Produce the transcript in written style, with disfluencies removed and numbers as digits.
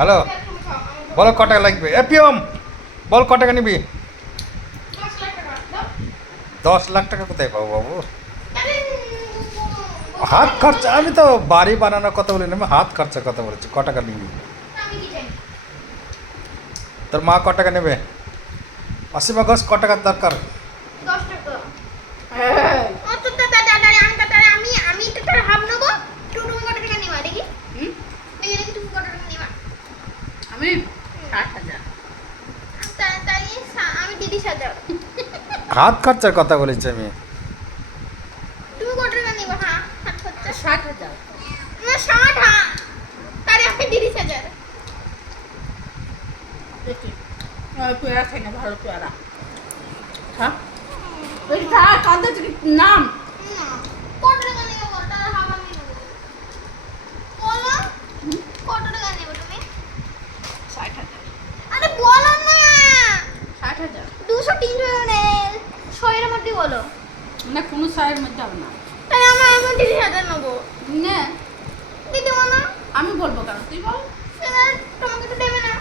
Hello, বলো ক টাকা লাগবে? এ পিয়ম, বল ক টাকা নিবি? 10 লাখ টাকা কোথায় পাবো বাবু? হাত খরচা, আমি তো বাড়ি বানানোর কথা বলিনি, আমি হাত খরচার কথা বলেছি। ক টাকা নিবি? তোর মা ক টাকা নেবে? অসীমা ঘোষ ক টাকার দরকার? আমি 60,000। হাত খরচার কথা বলেছি আমি। 60,000। দেখি পেয়ারা খাই না, ভালো পেয়ারা। হ্যাঁ বেশি থাক, কাঁদতে নাম। বলো না, কোনো সাইড মধ্যে হবে না। তাই আমি 30,000 নেবো। নে, দিদি বলো, আমি বলবো কেন, তুই বল। তোমাকে তো দেবে না।